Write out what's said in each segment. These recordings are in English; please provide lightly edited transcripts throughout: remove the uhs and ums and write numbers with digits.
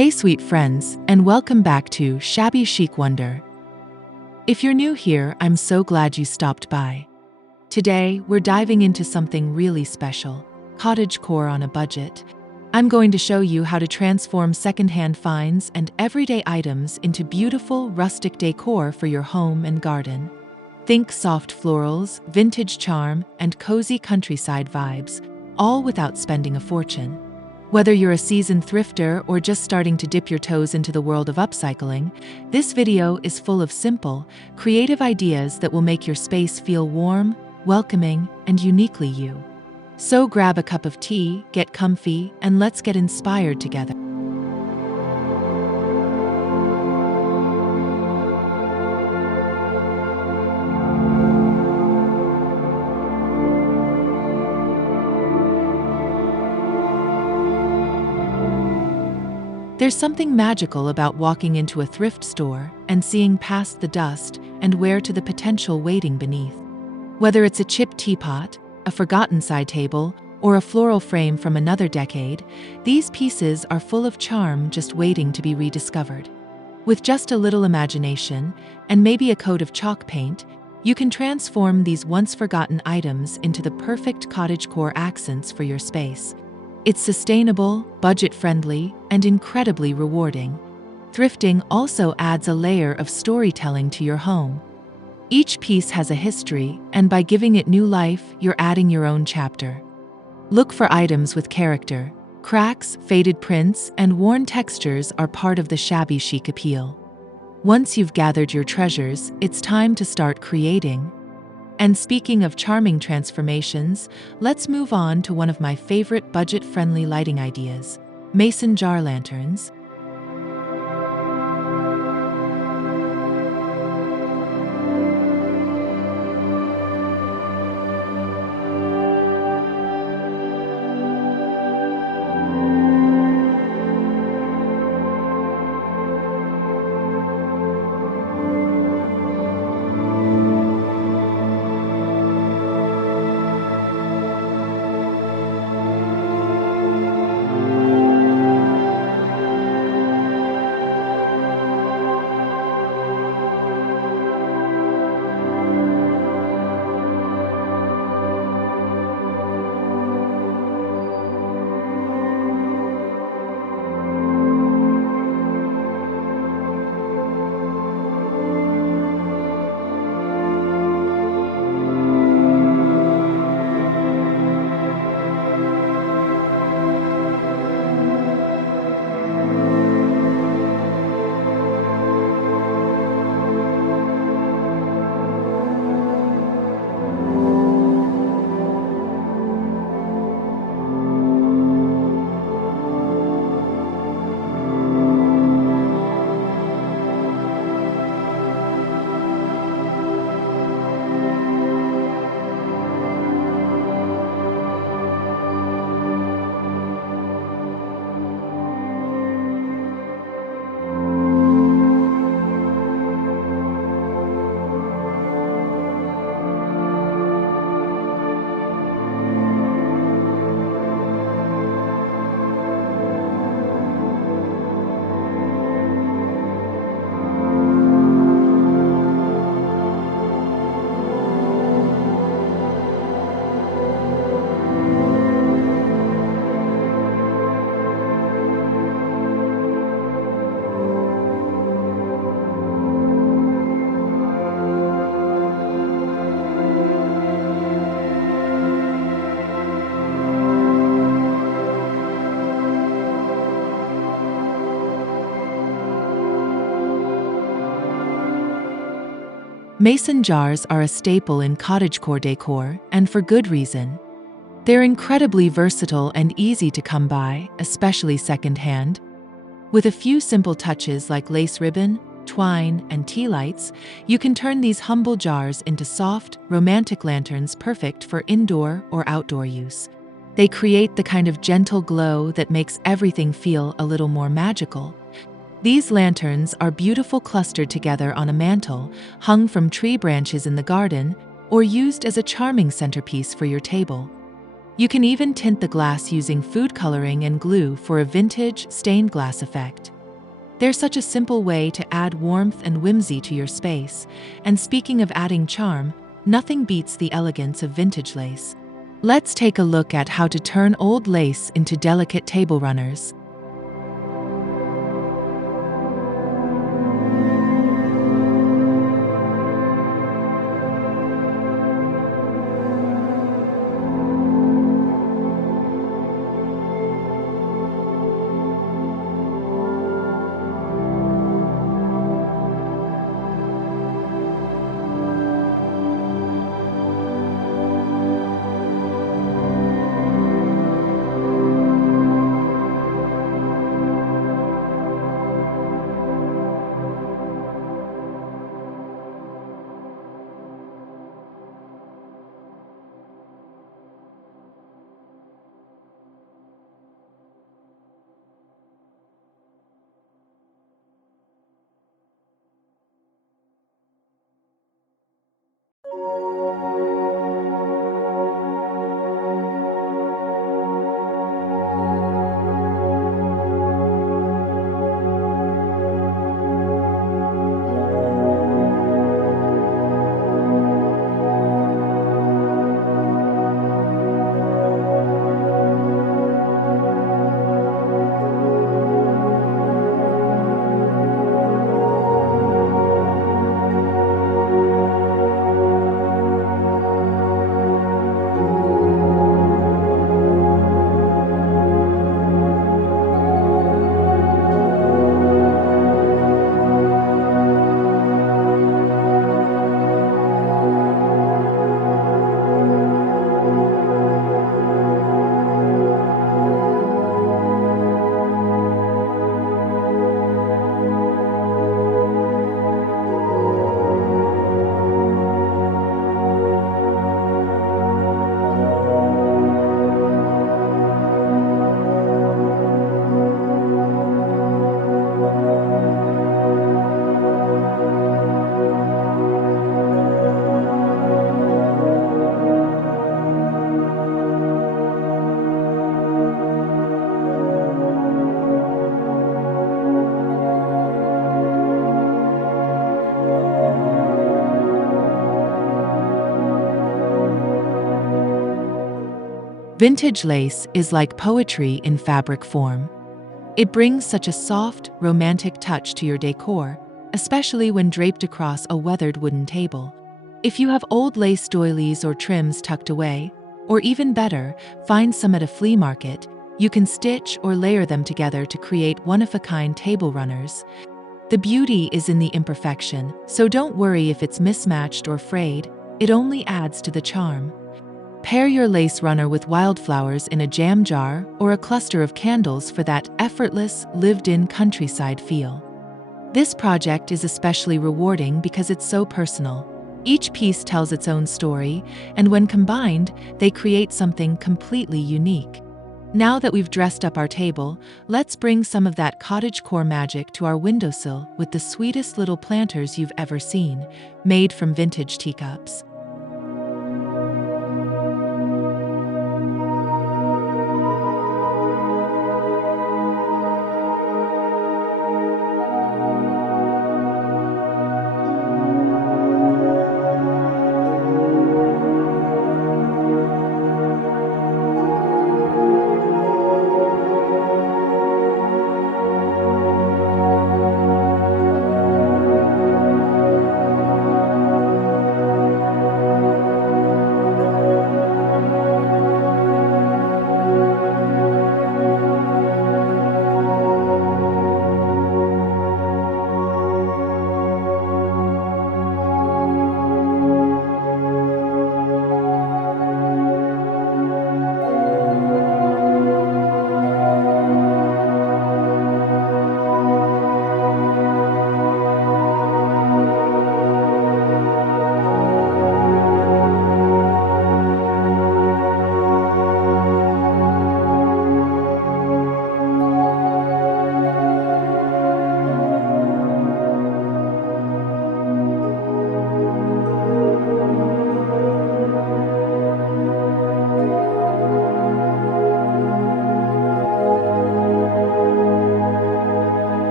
Hey sweet friends, and welcome back to Shabby Chic Wonder. If you're new here, I'm so glad you stopped by. Today, we're diving into something really special, cottagecore on a budget. I'm going to show you how to transform secondhand finds and everyday items into beautiful, rustic decor for your home and garden. Think soft florals, vintage charm, and cozy countryside vibes, all without spending a fortune. Whether you're a seasoned thrifter or just starting to dip your toes into the world of upcycling, this video is full of simple, creative ideas that will make your space feel warm, welcoming, and uniquely you. So grab a cup of tea, get comfy, and let's get inspired together. There's something magical about walking into a thrift store and seeing past the dust and wear to the potential waiting beneath. Whether it's a chipped teapot, a forgotten side table, or a floral frame from another decade, these pieces are full of charm just waiting to be rediscovered. With just a little imagination and maybe a coat of chalk paint, you can transform these once-forgotten items into the perfect cottagecore accents for your space. It's sustainable, budget-friendly, and incredibly rewarding. Thrifting also adds a layer of storytelling to your home. Each piece has a history, and by giving it new life, you're adding your own chapter. Look for items with character. Cracks, faded prints, and worn textures are part of the shabby chic appeal. Once you've gathered your treasures, it's time to start creating. And speaking of charming transformations, let's move on to one of my favorite budget-friendly lighting ideas: mason jar lanterns. Mason jars are a staple in cottagecore decor, and for good reason. They're incredibly versatile and easy to come by, especially secondhand. With a few simple touches like lace ribbon, twine, and tea lights, you can turn these humble jars into soft, romantic lanterns perfect for indoor or outdoor use. They create the kind of gentle glow that makes everything feel a little more magical. These lanterns are beautiful clustered together on a mantle, hung from tree branches in the garden, or used as a charming centerpiece for your table. You can even tint the glass using food coloring and glue for a vintage, stained glass effect. They're such a simple way to add warmth and whimsy to your space, and speaking of adding charm, nothing beats the elegance of vintage lace. Let's take a look at how to turn old lace into delicate table runners. Vintage lace is like poetry in fabric form. It brings such a soft, romantic touch to your decor, especially when draped across a weathered wooden table. If you have old lace doilies or trims tucked away, or even better, find some at a flea market, you can stitch or layer them together to create one-of-a-kind table runners. The beauty is in the imperfection, so don't worry if it's mismatched or frayed, it only adds to the charm. Pair your lace runner with wildflowers in a jam jar or a cluster of candles for that effortless, lived-in countryside feel. This project is especially rewarding because it's so personal. Each piece tells its own story, and when combined, they create something completely unique. Now that we've dressed up our table, let's bring some of that cottagecore magic to our windowsill with the sweetest little planters you've ever seen, made from vintage teacups.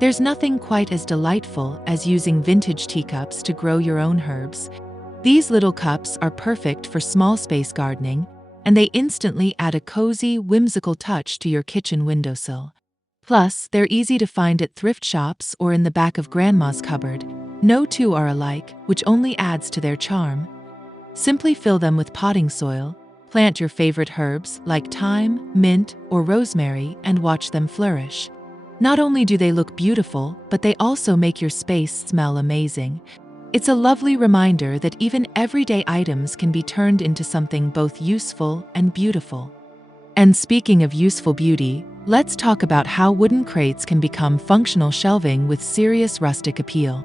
There's nothing quite as delightful as using vintage teacups to grow your own herbs. These little cups are perfect for small space gardening, and they instantly add a cozy, whimsical touch to your kitchen windowsill. Plus, they're easy to find at thrift shops or in the back of Grandma's cupboard. No two are alike, which only adds to their charm. Simply fill them with potting soil, plant your favorite herbs like thyme, mint, or rosemary, and watch them flourish. Not only do they look beautiful, but they also make your space smell amazing. It's a lovely reminder that even everyday items can be turned into something both useful and beautiful. And speaking of useful beauty, let's talk about how wooden crates can become functional shelving with serious rustic appeal.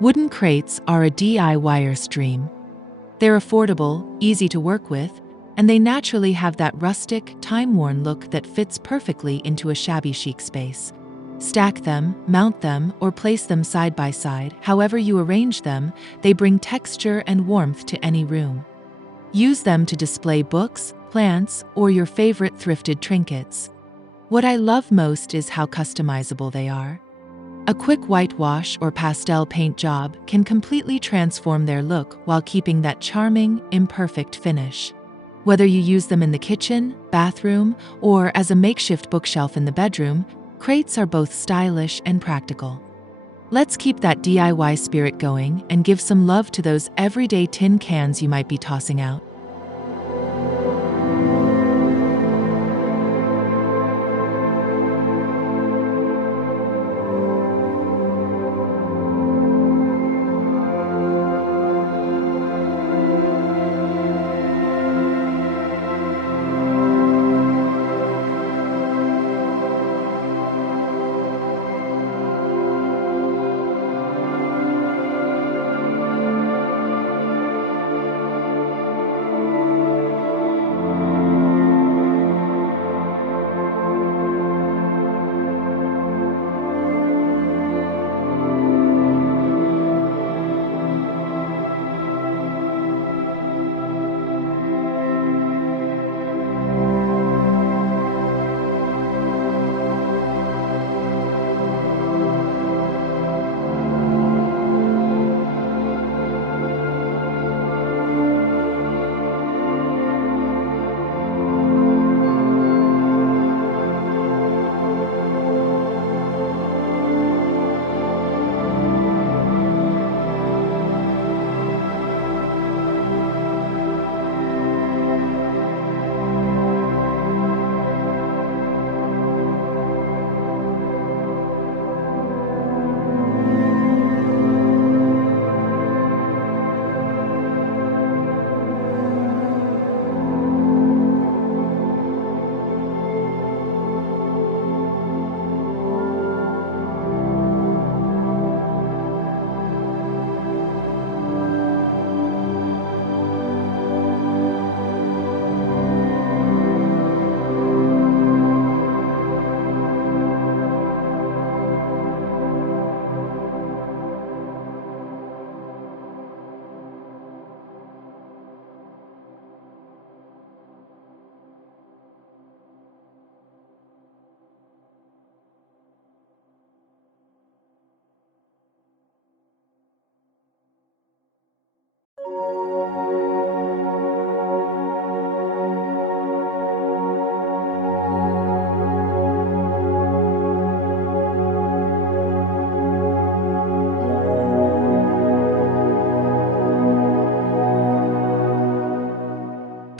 Wooden crates are a DIYer's dream. They're affordable, easy to work with, and they naturally have that rustic, time-worn look that fits perfectly into a shabby chic space. Stack them, mount them, or place them side by side. However you arrange them, they bring texture and warmth to any room. Use them to display books, plants, or your favorite thrifted trinkets. What I love most is how customizable they are. A quick whitewash or pastel paint job can completely transform their look while keeping that charming, imperfect finish. Whether you use them in the kitchen, bathroom, or as a makeshift bookshelf in the bedroom, crates are both stylish and practical. Let's keep that DIY spirit going and give some love to those everyday tin cans you might be tossing out.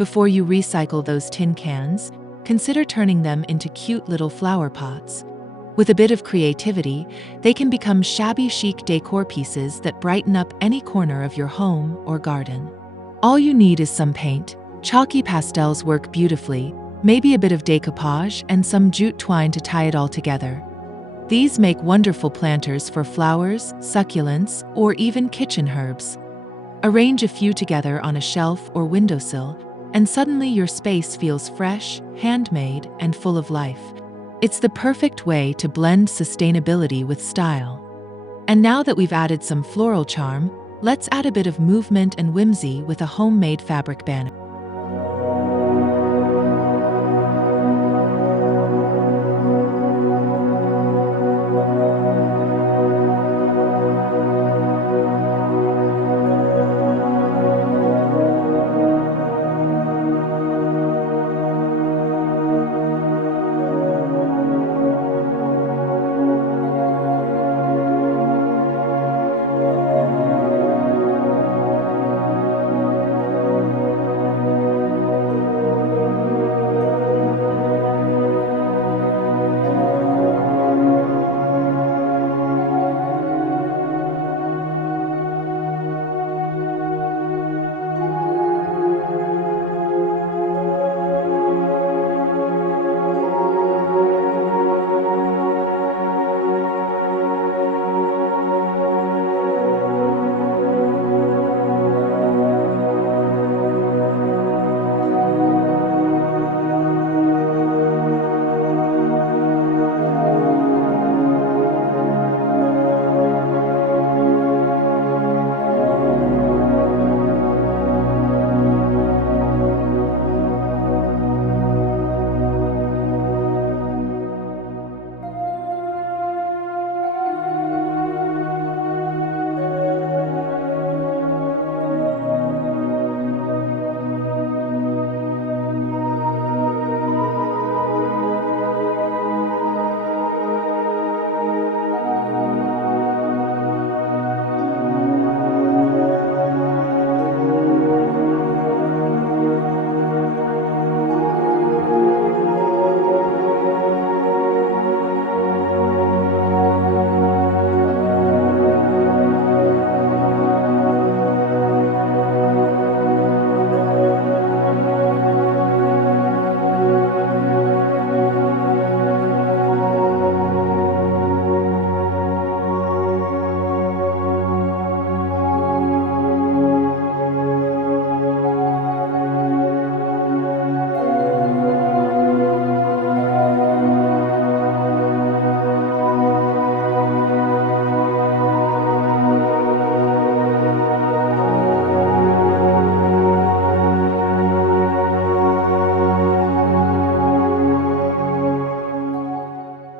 Before you recycle those tin cans, consider turning them into cute little flower pots. With a bit of creativity, they can become shabby chic decor pieces that brighten up any corner of your home or garden. All you need is some paint. Chalky pastels work beautifully, maybe a bit of decoupage and some jute twine to tie it all together. These make wonderful planters for flowers, succulents, or even kitchen herbs. Arrange a few together on a shelf or windowsill, and suddenly your space feels fresh, handmade, and full of life. It's the perfect way to blend sustainability with style. And now that we've added some floral charm, let's add a bit of movement and whimsy with a homemade fabric banner.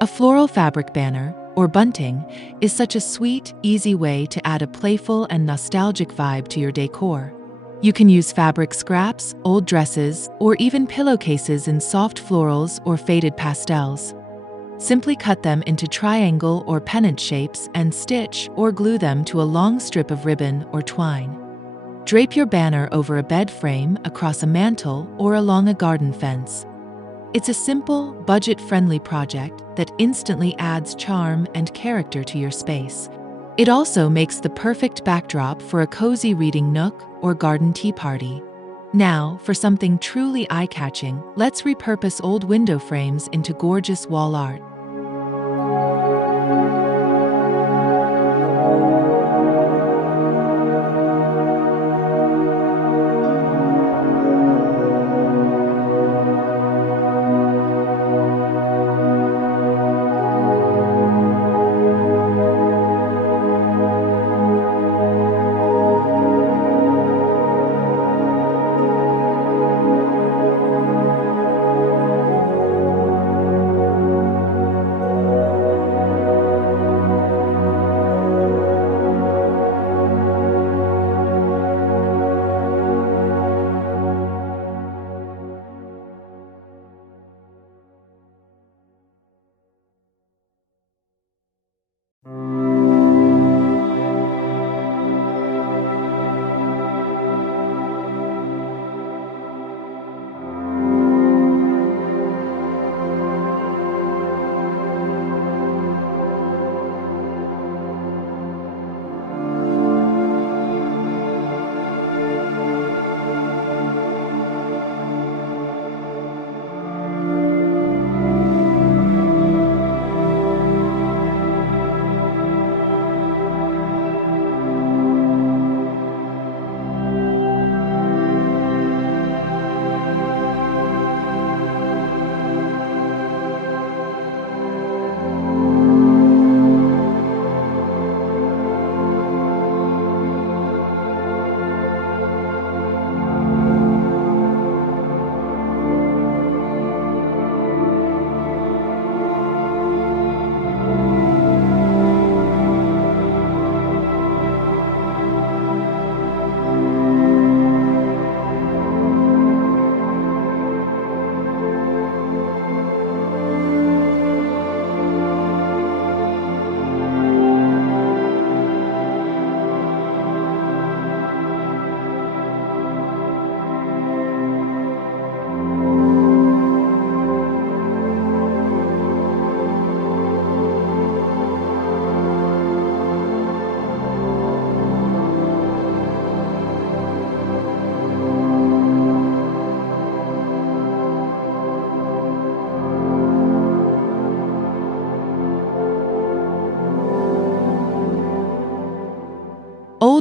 A floral fabric banner, or bunting, is such a sweet, easy way to add a playful and nostalgic vibe to your decor. You can use fabric scraps, old dresses, or even pillowcases in soft florals or faded pastels. Simply cut them into triangle or pennant shapes and stitch or glue them to a long strip of ribbon or twine. Drape your banner over a bed frame, across a mantle, or along a garden fence. It's a simple, budget-friendly project that instantly adds charm and character to your space. It also makes the perfect backdrop for a cozy reading nook or garden tea party. Now, for something truly eye-catching, let's repurpose old window frames into gorgeous wall art.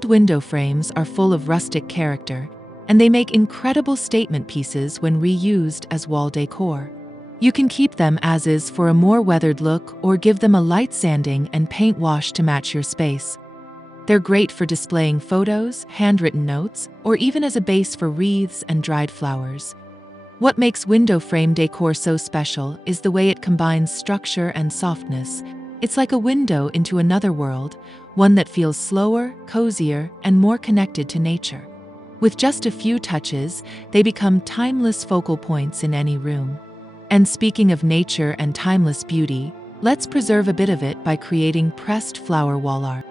window frames are full of rustic character, and they make incredible statement pieces when reused as wall decor. You can keep them as is for a more weathered look or give them a light sanding and paint wash to match your space. They're great for displaying photos, handwritten notes, or even as a base for wreaths and dried flowers. What makes window frame decor so special is the way it combines structure and softness. It's like a window into another world, one that feels slower, cozier, and more connected to nature. With just a few touches, they become timeless focal points in any room. And speaking of nature and timeless beauty, let's preserve a bit of it by creating pressed flower wall art.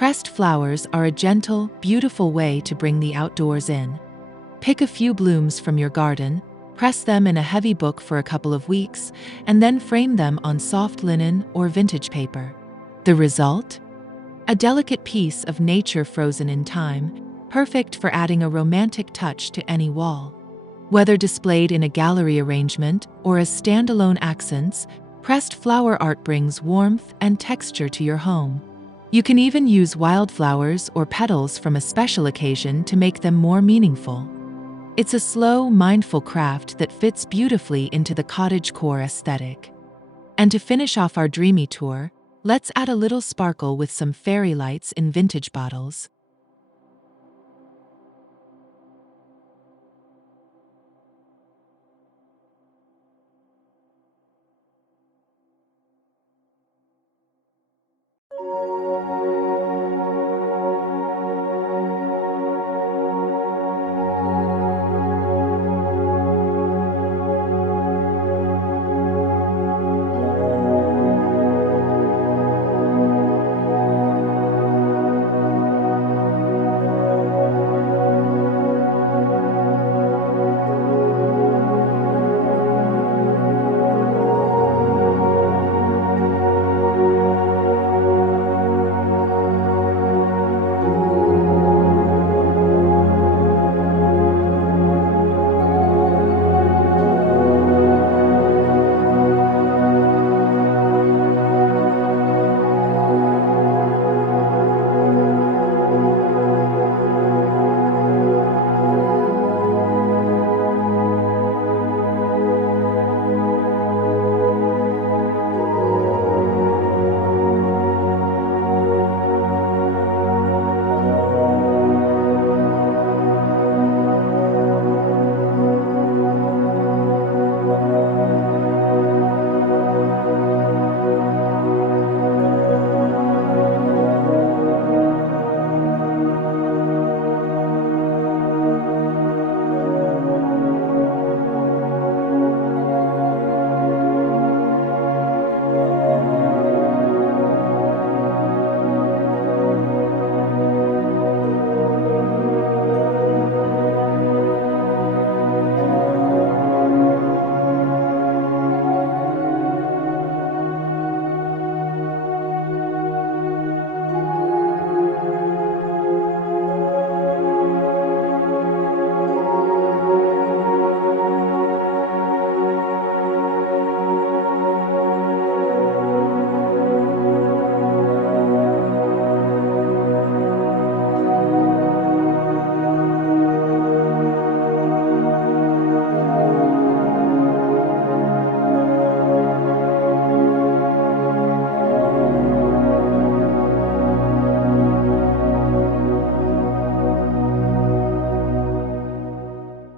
Pressed flowers are a gentle, beautiful way to bring the outdoors in. Pick a few blooms from your garden, press them in a heavy book for a couple of weeks, and then frame them on soft linen or vintage paper. The result? A delicate piece of nature frozen in time, perfect for adding a romantic touch to any wall. Whether displayed in a gallery arrangement or as standalone accents, pressed flower art brings warmth and texture to your home. You can even use wildflowers or petals from a special occasion to make them more meaningful. It's a slow, mindful craft that fits beautifully into the cottagecore aesthetic. And to finish off our dreamy tour, let's add a little sparkle with some fairy lights in vintage bottles.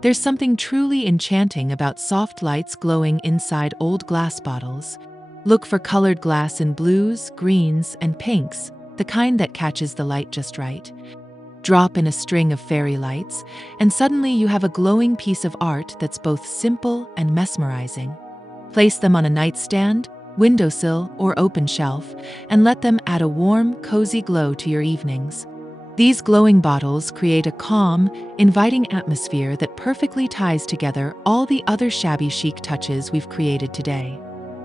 There's something truly enchanting about soft lights glowing inside old glass bottles. Look for colored glass in blues, greens, and pinks, the kind that catches the light just right. Drop in a string of fairy lights, and suddenly you have a glowing piece of art that's both simple and mesmerizing. Place them on a nightstand, windowsill, or open shelf, and let them add a warm, cozy glow to your evenings. These glowing bottles create a calm, inviting atmosphere that perfectly ties together all the other shabby chic touches we've created today.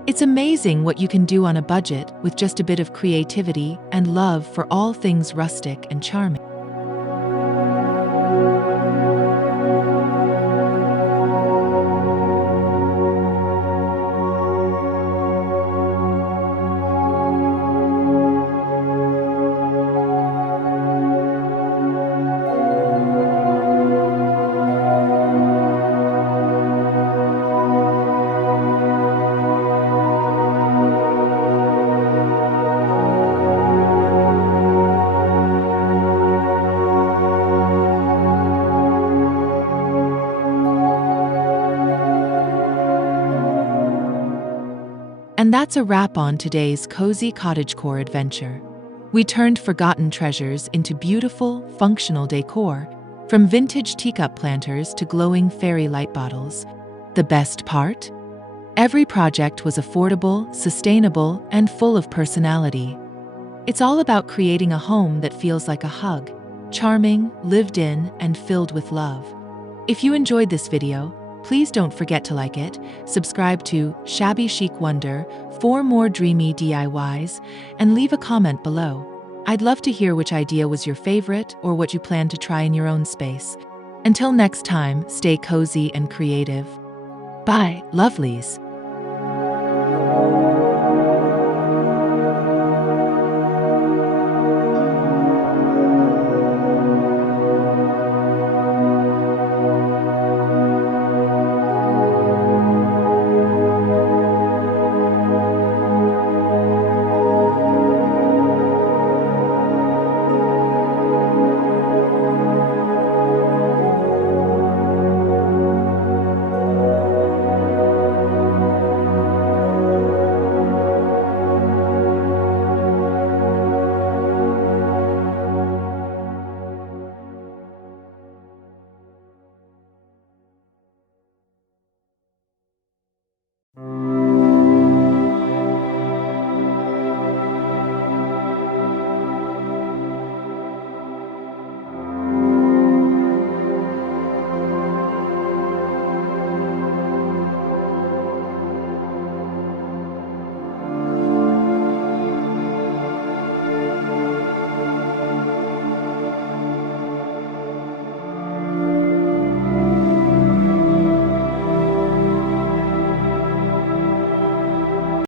It's amazing what you can do on a budget with just a bit of creativity and love for all things rustic and charming. And that's a wrap on today's cozy cottagecore adventure. We turned forgotten treasures into beautiful, functional decor, from vintage teacup planters to glowing fairy light bottles. The best part? Every project was affordable, sustainable, and full of personality. It's all about creating a home that feels like a hug, charming, lived in, and filled with love. If you enjoyed this video, please don't forget to like it, subscribe to Shabby Chic Wonder for more dreamy DIYs, and leave a comment below. I'd love to hear which idea was your favorite or what you plan to try in your own space. Until next time, stay cozy and creative. Bye, lovelies.